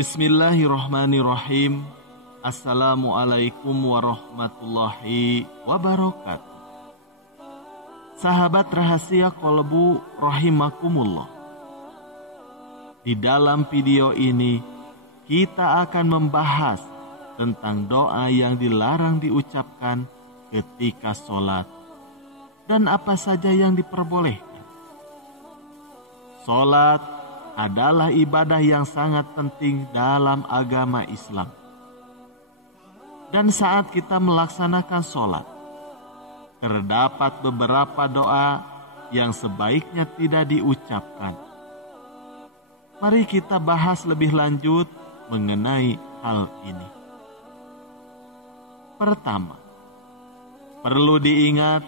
Bismillahirrahmanirrahim. Assalamualaikum warahmatullahi wabarakatuh. Sahabat rahasia kolbu rahimakumullah. Di dalam video ini kita akan membahas tentang doa yang dilarang diucapkan ketika sholat dan apa saja yang diperbolehkan. Sholat adalah ibadah yang sangat penting dalam agama Islam. Dan saat kita melaksanakan sholat, terdapat beberapa doa yang sebaiknya tidak diucapkan. Mari kita bahas lebih lanjut mengenai hal ini. Pertama, perlu diingat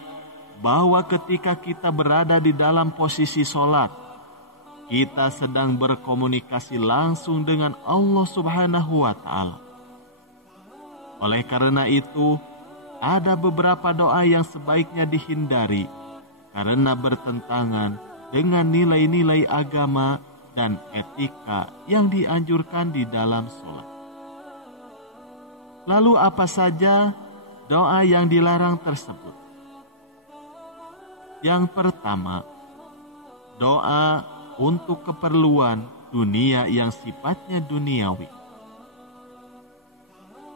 bahwa ketika kita berada di dalam posisi sholat, kita sedang berkomunikasi langsung dengan Allah Subhanahu wa Ta'ala. Oleh karena itu, ada beberapa doa yang sebaiknya dihindari karena bertentangan dengan nilai-nilai agama dan etika yang dianjurkan di dalam sholat. Lalu apa saja doa yang dilarang tersebut? Yang pertama, doa untuk keperluan dunia yang sifatnya duniawi.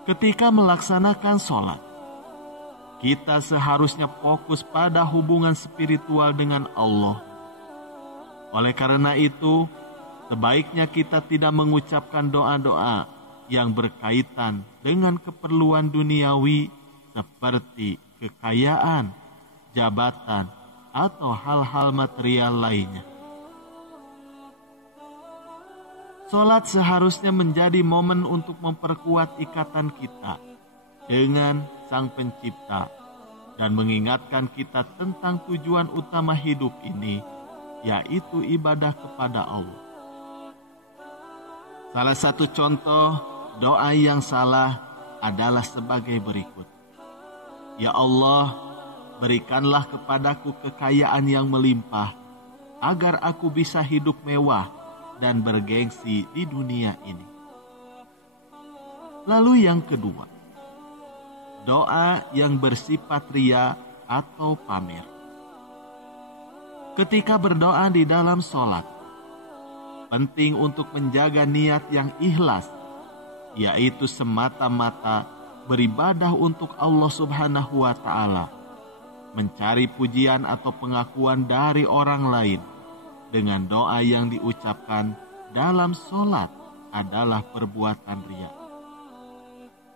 Ketika melaksanakan sholat, kita seharusnya fokus pada hubungan spiritual dengan Allah. Oleh karena itu, sebaiknya kita tidak mengucapkan doa-doa yang berkaitan dengan keperluan duniawi seperti kekayaan, jabatan, atau hal-hal material lainnya. Sholat seharusnya menjadi momen untuk memperkuat ikatan kita dengan Sang Pencipta dan mengingatkan kita tentang tujuan utama hidup ini, yaitu ibadah kepada Allah. Salah satu contoh doa yang salah adalah sebagai berikut. Ya Allah, berikanlah kepadaku kekayaan yang melimpah, agar aku bisa hidup mewah dan bergengsi di dunia ini. Lalu yang kedua, doa yang bersifat ria atau pamer. Ketika berdoa di dalam sholat, penting untuk menjaga niat yang ikhlas, yaitu semata-mata beribadah untuk Allah Subhanahu wa Ta'ala, mencari pujian atau pengakuan dari orang lain. Dengan doa yang diucapkan dalam sholat adalah perbuatan riya,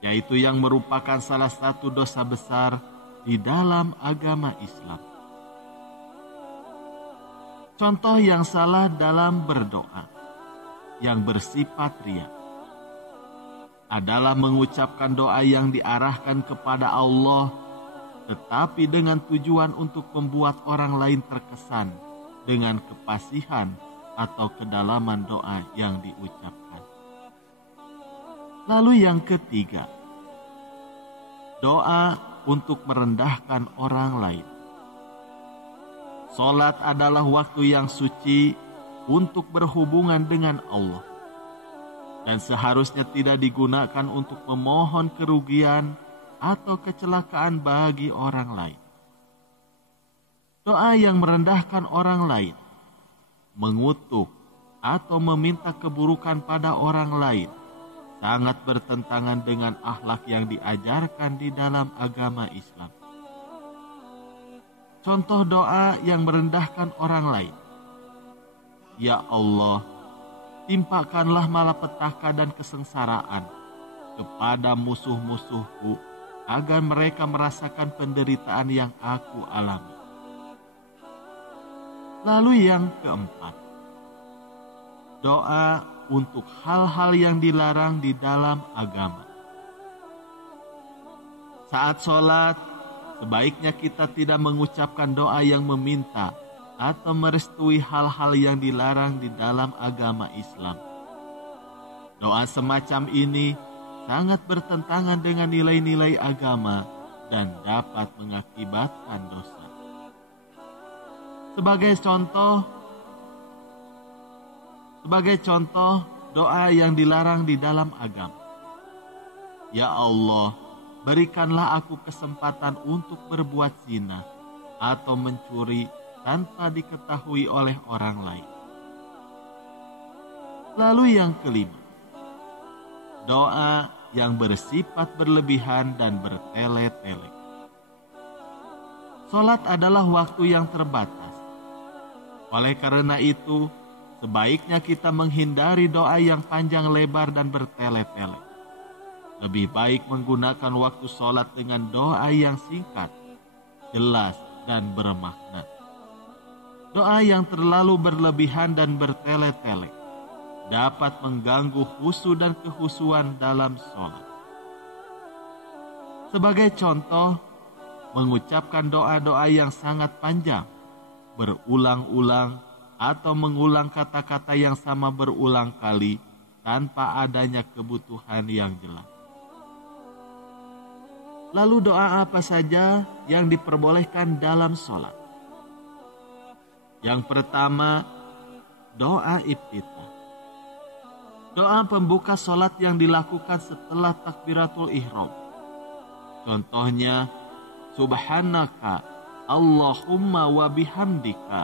yaitu yang merupakan salah satu dosa besar di dalam agama Islam. Contoh yang salah dalam berdoa yang bersifat riya adalah mengucapkan doa yang diarahkan kepada Allah, tetapi dengan tujuan untuk membuat orang lain terkesan dengan kepasihan atau kedalaman doa yang diucapkan. Lalu yang ketiga, doa untuk merendahkan orang lain. Salat adalah waktu yang suci untuk berhubungan dengan Allah, dan seharusnya tidak digunakan untuk memohon kerugian atau kecelakaan bagi orang lain. Doa yang merendahkan orang lain, mengutuk atau meminta keburukan pada orang lain sangat bertentangan dengan akhlak yang diajarkan di dalam agama Islam. Contoh doa yang merendahkan orang lain. Ya Allah, timpakanlah malapetaka dan kesengsaraan kepada musuh-musuhku agar mereka merasakan penderitaan yang aku alami. Lalu yang keempat, doa untuk hal-hal yang dilarang di dalam agama. Saat sholat, sebaiknya kita tidak mengucapkan doa yang meminta atau merestui hal-hal yang dilarang di dalam agama Islam. Doa semacam ini sangat bertentangan dengan nilai-nilai agama dan dapat mengakibatkan dosa. Sebagai contoh, doa yang dilarang di dalam agama. Ya Allah, berikanlah aku kesempatan untuk berbuat zina atau mencuri tanpa diketahui oleh orang lain. Lalu yang kelima, doa yang bersifat berlebihan dan bertele-tele. Salat adalah waktu yang terbatas. Oleh karena itu, sebaiknya kita menghindari doa yang panjang lebar dan bertele-tele. Lebih baik menggunakan waktu salat dengan doa yang singkat, jelas, dan bermakna. Doa yang terlalu berlebihan dan bertele-tele dapat mengganggu khusyuk dan kehusuan dalam sholat. Sebagai contoh, mengucapkan doa-doa yang sangat panjang, berulang-ulang, atau mengulang kata-kata yang sama berulang kali tanpa adanya kebutuhan yang jelas. Lalu doa apa saja yang diperbolehkan dalam sholat? Yang pertama, doa iftitah. Doa pembuka sholat yang dilakukan setelah takbiratul ihram. Contohnya, Subhanaka Allahumma wa bihamdika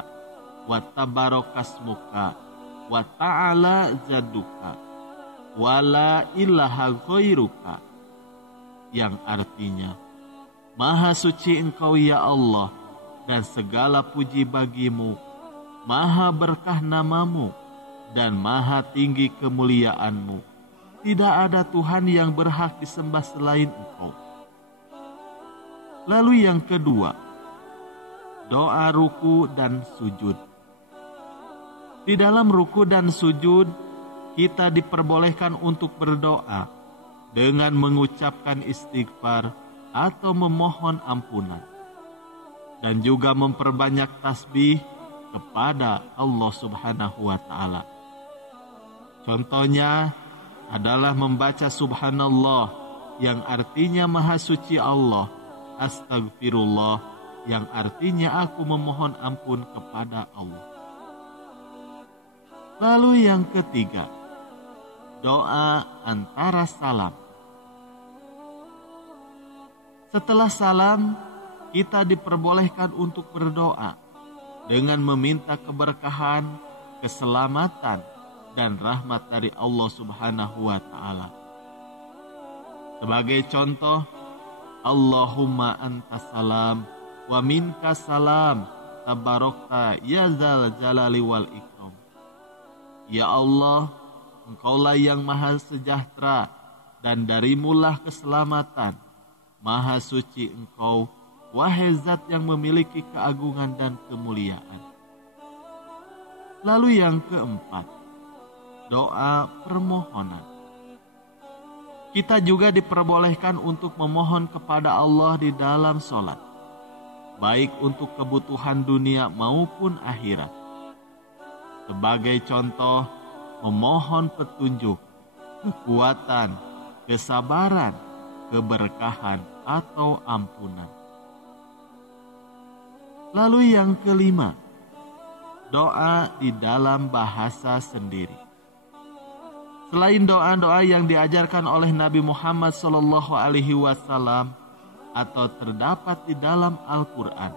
wa tabarakasmuka wa ta'ala jaduka wa la ilaha ghairuka, yang artinya, Maha suci Engkau ya Allah, dan segala puji bagimu, Maha berkah namamu, dan maha tinggi kemuliaanmu. Tidak ada Tuhan yang berhak disembah selain Engkau. Lalu yang kedua, doa ruku dan sujud. Di dalam ruku dan sujud, kita diperbolehkan untuk berdoa dengan mengucapkan istighfar atau memohon ampunan, dan juga memperbanyak tasbih kepada Allah Subhanahu wa Ta'ala. Contohnya adalah membaca Subhanallah, yang artinya Maha Suci Allah, Astagfirullah, yang artinya aku memohon ampun kepada Allah. Lalu yang ketiga, doa antara salam. Setelah salam, kita diperbolehkan untuk berdoa dengan meminta keberkahan, keselamatan, dan rahmat dari Allah Subhanahu wa Ta'ala. Sebagai contoh, Allahumma anta salam wa minka salam tabarakta ya zal jalali wal ikram. Ya Allah, Engkaulah yang maha sejahtera, dan darimulah keselamatan. Maha suci Engkau, wahai zat yang memiliki keagungan dan kemuliaan. Lalu yang keempat, doa permohonan. Kita juga diperbolehkan untuk memohon kepada Allah di dalam sholat, baik untuk kebutuhan dunia maupun akhirat. Sebagai contoh, memohon petunjuk, kekuatan, kesabaran, keberkahan, atau ampunan. Lalu yang kelima, doa di dalam bahasa sendiri. Selain doa-doa yang diajarkan oleh Nabi Muhammad SAW atau terdapat di dalam Al-Quran,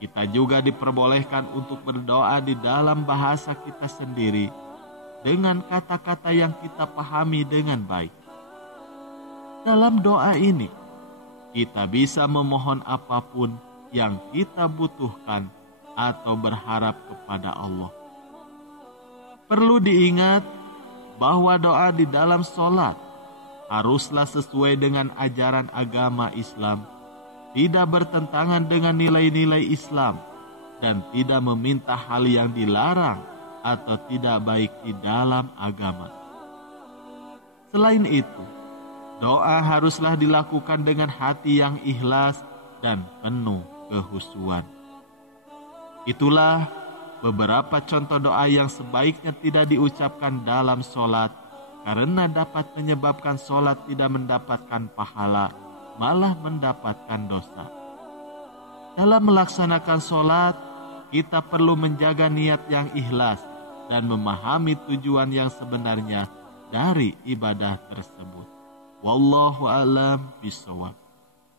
kita juga diperbolehkan untuk berdoa di dalam bahasa kita sendiri dengan kata-kata yang kita pahami dengan baik. Dalam doa ini, kita bisa memohon apapun yang kita butuhkan atau berharap kepada Allah. Perlu diingat bahwa doa di dalam sholat haruslah sesuai dengan ajaran agama Islam, tidak bertentangan dengan nilai-nilai Islam, dan tidak meminta hal yang dilarang atau tidak baik di dalam agama. Selain itu, doa haruslah dilakukan dengan hati yang ikhlas dan penuh kehusuan. Itulah beberapa contoh doa yang sebaiknya tidak diucapkan dalam sholat, karena dapat menyebabkan sholat tidak mendapatkan pahala, malah mendapatkan dosa. Dalam melaksanakan sholat, kita perlu menjaga niat yang ikhlas dan memahami tujuan yang sebenarnya dari ibadah tersebut. Wallahu a'lam bishawab.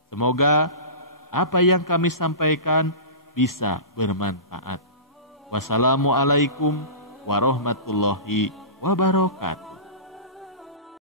Semoga apa yang kami sampaikan bisa bermanfaat. Wassalamualaikum warahmatullahi wabarakatuh.